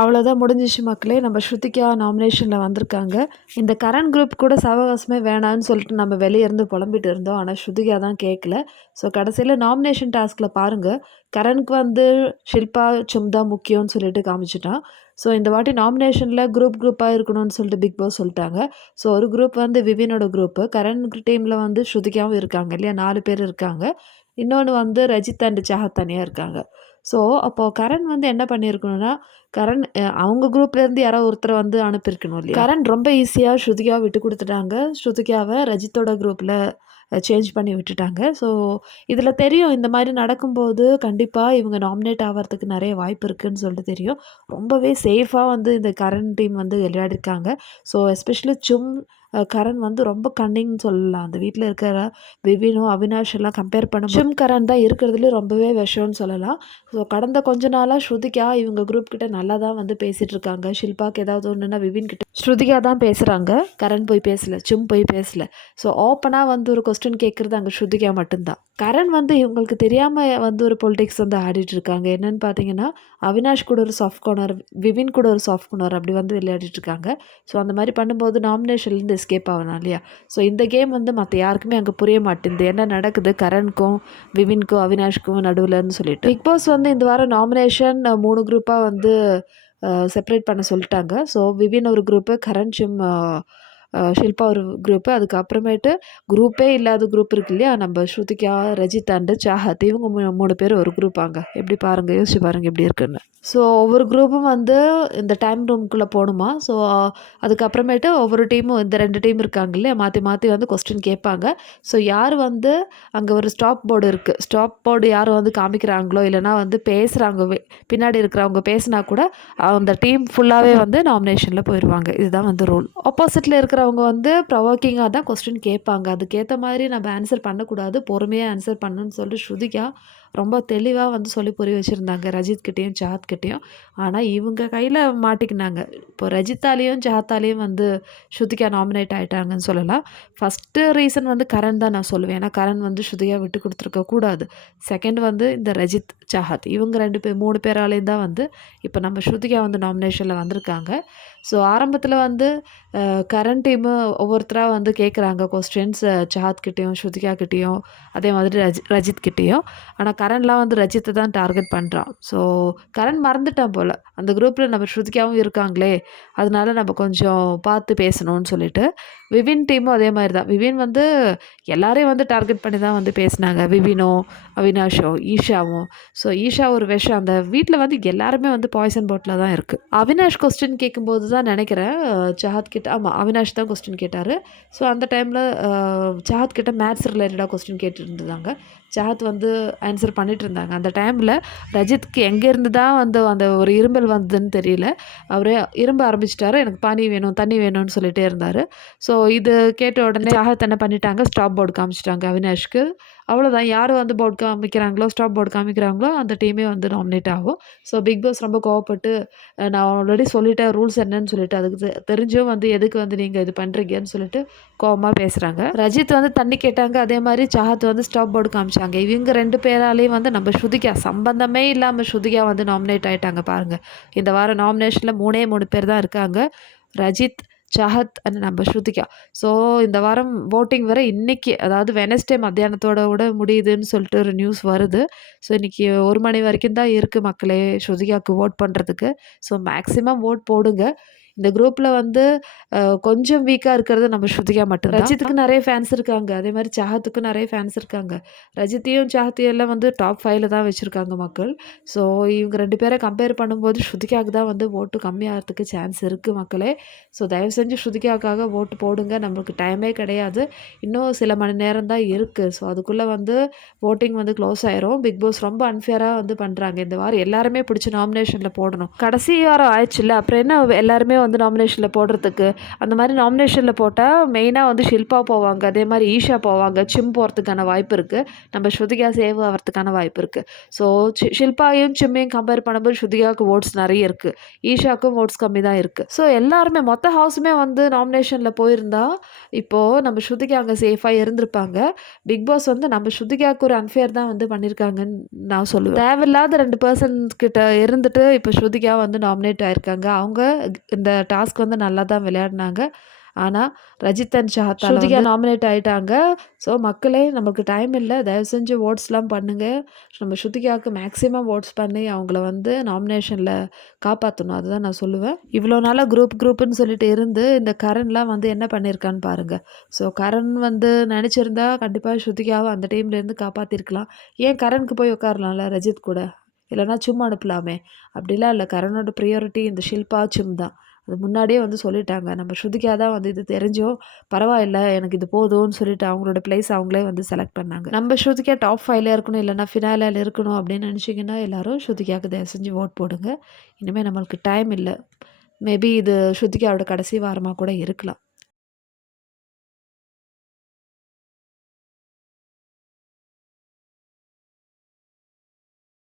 அவ்வளோதான் முடிஞ்சிச்சு மக்களே. நம்ம ஸ்ருதிகா நாமினேஷனில் வந்திருக்காங்க. இந்த கரண் குரூப் கூட சவகாசமே வேணான்னு சொல்லிட்டு நம்ம வெளியே இருந்து புலம்பிட்டு இருந்தோம். ஆனால் ஸ்ருதிகா தான் கேட்கல ஸோ கடைசியில் நாமினேஷன் டாஸ்கில் பாருங்கள் கரண்க்கு வந்து ஷில்பா சும்தா முக்கியம்னு சொல்லிட்டு காமிச்சிட்டான். ஸோ இந்த வாட்டி நாமினேஷனில் குரூப் குரூப்பாக இருக்கணும்னு சொல்லிட்டு பிக் பாஸ் சொல்லிட்டாங்க. ஸோ ஒரு குரூப் வந்து விவினோட குரூப்பு கரண் டீமில் வந்து ஸ்ருதிகாவும் இருக்காங்க இல்லையா? நாலு பேர் இருக்காங்க. இன்னொன்று வந்து ரஜித் அண்ட் சாஹத் தனியாக இருக்காங்க. ஸோ அப்போது கரண் வந்து என்ன பண்ணியிருக்கணும்னா கரண் அவங்க குரூப்லேருந்து யாரோ ஒருத்தரை வந்து அனுப்பியிருக்கணும் இல்லையா? கரண் ரொம்ப ஈஸியாக ஸ்ருதிகாவை விட்டு கொடுத்துட்டாங்க. ஸ்ருதிகாவை ரஜித்தோட குரூப்பில் சேஞ்ச் பண்ணி விட்டுட்டாங்க. ஸோ இதில் தெரியும் இந்த மாதிரி நடக்கும்போது கண்டிப்பாக இவங்க நாமினேட் ஆகிறதுக்கு நிறைய வாய்ப்பு இருக்குதுன்னு சொல்லிட்டு தெரியும். ரொம்பவே சேஃபாக வந்து இந்த கரண் டீம் வந்து விளையாடிருக்காங்க. ஸோ எஸ்பெஷலி சும் கரண் வந்து ரொம்ப கன்னிங்னு சொல்லலாம். அந்த வீட்டில் இருக்கிற விபினும் அவினாஷ் எல்லாம் கம்பேர் பண்ண சும் கரண் தான் இருக்கிறதுல ரொம்பவே விஷம்னு சொல்லலாம். ஸோ கடந்த கொஞ்ச நாளாக ஸ்ருதிகா இவங்க குரூப் கிட்ட நல்லா தான் வந்து பேசிகிட்டு இருக்காங்க ஷில்பாக்கு ஏதாவது ஒன்றுனா விபின் கிட்ட ஸ்ருதிகா தான் பேசுகிறாங்க கரண் போய் பேசல சும் போய் பேசல. ஸோ ஓப்பனாக வந்து ஒரு கொஸ்டின் கேட்குறது அங்கே ஸ்ருதிகா மட்டும்தான். கரண் வந்து இவங்களுக்கு தெரியாமல் வந்து ஒரு பொலிட்டிக்ஸ் வந்து ஆடிட்டு இருக்காங்க என்னன்னு பார்த்தீங்கன்னா அவினாஷ் கூட ஒரு சாஃப்ட் கார்னர் விபின் கூட ஒரு சாஃப்ட் கார்னர் அப்படி வந்து விளையாடிட்டு இருக்காங்க ஸோ அந்த மாதிரி பண்ணும்போது நாமினேஷன்லேருந்து எஸ்கேப் ஆகலாம் இல்லையா? ஸோ இந்த கேம் வந்து மற்ற யாருக்குமே அங்கே புரிய மாட்டேங்குது. என்ன நடக்குது? கரண்க்கும் விவின்க்கும் அவினாஷ்க்கும் நடுவில்னு சொல்லிட்டு. பிக் பாஸ் வந்து இந்த வாரம் நாமினேஷன் மூணு குரூப்பாக வந்து செப்பரேட் பண்ண சொல்லிட்டாங்க. ஸோ விவின் ஒரு குரூப்பு கரண் சிம் ஷில்பா ஒரு குரூப்பு அதுக்கப்புறமேட்டு குரூப்பே இல்லாத குரூப் இருக்கு இல்லையா? நம்ம ஸ்ருதிகா ரஜித் அண்டு சாஹத் இவங்க மூ- மூணு பேர் ஒரு குரூப்பாங்க எப்படி பாருங்கள் யோசிச்சு பாருங்கள் எப்படி இருக்குன்னு. ஸோ ஒவ்வொரு குரூப்பும் வந்து இந்த டைம் ரூம்குள்ளே போகணுமா ஸோ அதுக்கப்புறமேட்டு ஒவ்வொரு டீமும் இந்த ரெண்டு டீம் இருக்காங்க இல்லையா? மாற்றி மாற்றி வந்து கொஸ்டின் கேட்பாங்க. ஸோ யார் வந்து அங்கே ஒரு ஸ்டாப் போர்டு இருக்குது ஸ்டாப் போர்டு யார் வந்து காமிக்கிறாங்களோ இல்லைனா வந்து பேசுகிறாங்க பின்னாடி இருக்கிறவங்க பேசினா கூட அந்த டீம் ஃபுல்லாகவே வந்து நாமினேஷனில் போயிடுவாங்க இதுதான் வந்து ரூல் ஆப்போசிட்டில் இருக்கிற இருக்கிறவங்க வந்து ப்ரொவோக்கிங்காக தான் கொஸ்டின் கேட்பாங்க. அதுக்கேற்ற மாதிரி நம்ம ஆன்சர் பண்ணக்கூடாது. பொறுமையாக ஆன்சர் பண்ணணும்னு சொல்லிட்டு ஸ்ருதிகா ரொம்ப தெளிவாக வந்து சொல்லி புரிய வச்சுருந்தாங்க ரஜித் கிட்டேயும் கிட்டேயும். ஆனால் இவங்க கையில் மாட்டிக்கினாங்க. இப்போ ரஜித்தாலேயும் ஜஹாத்தாலேயும் வந்து ஸ்ருதிகா நாமினேட் ஆகிட்டாங்கன்னு சொல்லலாம். ஃபஸ்ட்டு ரீசன் வந்து கரண் தான் நான் சொல்லுவேன். ஏன்னா கரண் வந்து ஸ்ருதிகா விட்டு கொடுத்துருக்க கூடாது. செகண்ட் வந்து இந்த ரஜித் ஜஹாத் இவங்க ரெண்டு பேர் மூணு பேராலேயும் தான் வந்து இப்போ நம்ம ஸ்ருதிகா வந்து நாமினேஷனில் வந்திருக்காங்க. ஸோ ஆரம்பத்தில் வந்து கரண்ட் கரண் டீமு ஒவ்வொருத்தராக வந்து கேட்குறாங்க கொஸ்டின்ஸ் ஜஹாத் கிட்டேயும் ஸ்ருதிகா கிட்டேயும் அதே மாதிரி ரஜி ரஜித் கிட்டேயும். ஆனால் கரண்லாம் வந்து ரஜித்தை தான் டார்கெட் பண்ணுறான் ஸோ கரண் மறந்துட்டான் போல். அந்த குரூப்பில் நம்ம ஸ்ருதிக்காவும் இருக்காங்களே அதனால நம்ம கொஞ்சம் பார்த்து பேசணும்னு சொல்லிட்டு விவின் டீமும் அதே மாதிரி தான். விவின் வந்து எல்லாரையும் வந்து டார்கெட் பண்ணி தான் வந்து பேசினாங்க. விவினோ அவினாஷோ ஈஷாவும். ஸோ ஈஷா ஒரு விஷயம் அந்த வீட்டில் வந்து எல்லாருமே வந்து பாய்சன் போட்டில் தான் இருக்குது அவினாஷ் கொஸ்டின் கேட்கும்போது தான் நினைக்கிறேன் ஜஹாத் கிட்ட ஆமாம் அவினாஷ் தான் கொஸ்டின் கேட்டார். ஸோ அந்த டைமில் சாஹத் கிட்ட மேத்ஸ் ரிலேட்டடாக கொஸ்டின் கேட்டுருந்தாங்க. சாஹத் வந்து ஆன்சர் பண்ணிட்டு இருந்தாங்க அந்த டைமில் ரஜித்க்கு எங்கேருந்து தான் வந்து அந்த ஒரு இரும்பல் வந்ததுன்னு தெரியல. அவர் இரும்ப ஆரம்பிச்சிட்டாரு. எனக்கு பானி வேணும் தண்ணி வேணும்னு சொல்லிட்டே இருந்தார். ஸோ இது கேட்ட உடனே ஆக என்ன பண்ணிட்டாங்க. ஸ்டாப் போர்டு காமிச்சிட்டாங்க அவினாஷ்க்கு. அவ்வளோதான் யார் வந்து போர்டு காமிக்கிறாங்களோ ஸ்டாப் போர்டு காமிக்கிறாங்களோ அந்த டீமே வந்து நாமினேட் ஆகும். ஸோ பிக் பாஸ் ரொம்ப கோவப்பட்டு நான் ஆல்ரெடி சொல்லிட்டேன் ரூல்ஸ் என்னன்னு சொல்லிட்டு அதுக்கு தெரிஞ்சும் வந்து எதுக்கு வந்து நீங்கள் இது பண்ணுறீங்கன்னு சொல்லிட்டு கோவமாக பேசுகிறாங்க ரஜித் வந்து தண்ணி கேட்டாங்க அதே மாதிரி சாஹத் வந்து ஸ்டாப் போர்டு காமிச்சாங்க. இவங்க ரெண்டு பேராலேயும் வந்து நம்ம ஸ்ருதிகா சம்பந்தமே இல்லாமல் ஸ்ருதிகா வந்து நாமினேட் ஆகிட்டாங்க பாருங்கள் இந்த வாரம் நாமினேஷனில் மூணே மூணு பேர் தான் இருக்காங்க. ரஜித் சஹத் அண்ட் நம்ம ஸ்ருதிகா. ஸோ இந்த வாரம் ஓட்டிங் வர இன்னைக்கு அதாவது வெனஸ்டே மத்தியானத்தோட கூட முடியுதுன்னு சொல்லிட்டு ஒரு நியூஸ் வருது. ஸோ இன்றைக்கி ஒரு மணி வரைக்கும் தான் இருக்குது மக்களே ஸ்ருதிகாவுக்கு ஓட் பண்ணுறதுக்கு ஸோ மேக்ஸிமம் ஓட் போடுங்க. இந்த குரூப்பில் வந்து கொஞ்சம் வீக்காக இருக்கிறது நம்ம ஸ்ருதிகா மட்டும் ரஜித்துக்கு நிறைய ஃபேன்ஸ் இருக்காங்க. அதே மாதிரி சாஹத்துக்கும் நிறைய ஃபேன்ஸ் இருக்காங்க. ரஜித்தையும் சாஹத்தையும் எல்லாம் வந்து டாப் ஃபைவ்ல தான் வச்சுருக்காங்க மக்கள். ஸோ இவங்க ரெண்டு பேரை கம்பேர் பண்ணும்போது ஸ்ருதிகாவுக்கு தான் வந்து ஓட்டு கம்மியாகிறதுக்கு சான்ஸ் இருக்குது மக்களே. ஸோ தயவு செஞ்சு ஸ்ருதிகாவுக்காக ஓட்டு போடுங்க. நம்மளுக்கு டைமே கிடையாது. இன்னும் சில மணி நேரம் தான் இருக்குது ஸோ அதுக்குள்ளே வந்து ஓட்டிங் வந்து க்ளோஸ் ஆயிரும். பிக் பாஸ் ரொம்ப அன்ஃபேராக வந்து பண்ணுறாங்க இந்த வாரம் எல்லாருமே பிடிச்சி நாமினேஷனில் போடணும். கடைசி வாரம் ஆயிடுச்சுல்ல. அப்புறம் என்ன எல்லாருமே வந்து நாமினேஷனில் போடுறதுக்கு. அந்த மாதிரி நாமினேஷனில் போட்டால் மெயினாக வந்து ஷில்பா போவாங்க. அதே மாதிரி ஈஷா போவாங்க. சிம் போகிறதுக்கான வாய்ப்பு இருக்குது நம்ம ஸ்ருதிகா சேவ் ஆகிறதுக்கான வாய்ப்பு இருக்குது ஸோ ஷில்பாவையும் சிம்மையும் கம்பேர் பண்ணும்போது ஸ்ருதிகாவுக்கு ஓட்ஸ் நிறைய இருக்குது ஈஷாவுக்கும் ஓட்ஸ் கம்மி தான் இருக்குது ஸோ எல்லாருமே மொத்த ஹவுஸுமே வந்து நாமினேஷனில் போயிருந்தா இப்போது நம்ம ஸ்ருதிகா அங்கே சேஃபாக இருந்திருப்பாங்க. பிக் பாஸ் வந்து நம்ம ஸ்ருதிகாவுக்கு ஒரு அன்ஃபேர் தான் வந்து பண்ணியிருக்காங்கன்னு நான் சொல்லுவேன். தேவையில்லாத ரெண்டு பர்சன்ஸ் கிட்ட இருந்துட்டு இப்போ ஸ்ருதிகா வந்து நாமினேட் ஆயிருக்காங்க. அவங்க இந்த டாஸ்க் வந்து நல்லா தான் விளையாடினாங்க. ஆனால் ரஜித் அண்ட் ஷஹாத் ஸ்ருதிகா நாமினேட் ஆகிட்டாங்க ஸோ மக்களே நமக்கு டைம் இல்லை. தயவு செஞ்சு ஓட்ஸ்லாம் பண்ணுங்கள் நம்ம ஸ்ருதிகாவுக்கு மேக்ஸிமம் ஓட்ஸ் பண்ணி அவங்கள வந்து நாமினேஷனில் காப்பாற்றணும் அதுதான் நான் சொல்லுவேன். இவ்வளோ நாளாக குரூப் குரூப்புன்னு சொல்லிட்டு இருந்து இந்த கரண்லாம் வந்து என்ன பண்ணியிருக்கான்னு பாருங்கள் ஸோ கரண் வந்து நினச்சிருந்தா கண்டிப்பாக ஸ்ருதிகாவை அந்த டீம்லேருந்து காப்பாற்றிருக்கலாம் ஏன் கரனுக்கு போய் உட்காரலாம்ல? ரஜித் கூட. இல்லைனா சும்மா அனுப்பலாமே. அப்படிலாம் இல்லை. கரனோட ப்ரியாரிட்டி இந்த ஷில்பா சிம் தான் அது முன்னாடியே வந்து சொல்லிட்டாங்க. நம்ம ஸ்ருதிகா தான் வந்து இது தெரிஞ்சோ பரவாயில்ல எனக்கு இது போதும்னு சொல்லிட்டு அவங்களோட பிளேஸ் அவங்களே வந்து செலக்ட் பண்ணாங்க. நம்ம ஸ்ருதிக்கா டாப் ஃபைவ்ல இருக்கணும் இல்லைனா ஃபினாலில் இருக்கணும் அப்படின்னு நினச்சிங்கன்னா எல்லாரும் ஸ்ருதிக்காவுக்கு தயவு செஞ்சு ஓட் போடுங்க. இனிமேல் நம்மளுக்கு டைம் இல்லை. மேபி இது ஸ்ருதிக்காவோட கடைசி வாரமாக கூட இருக்கலாம்.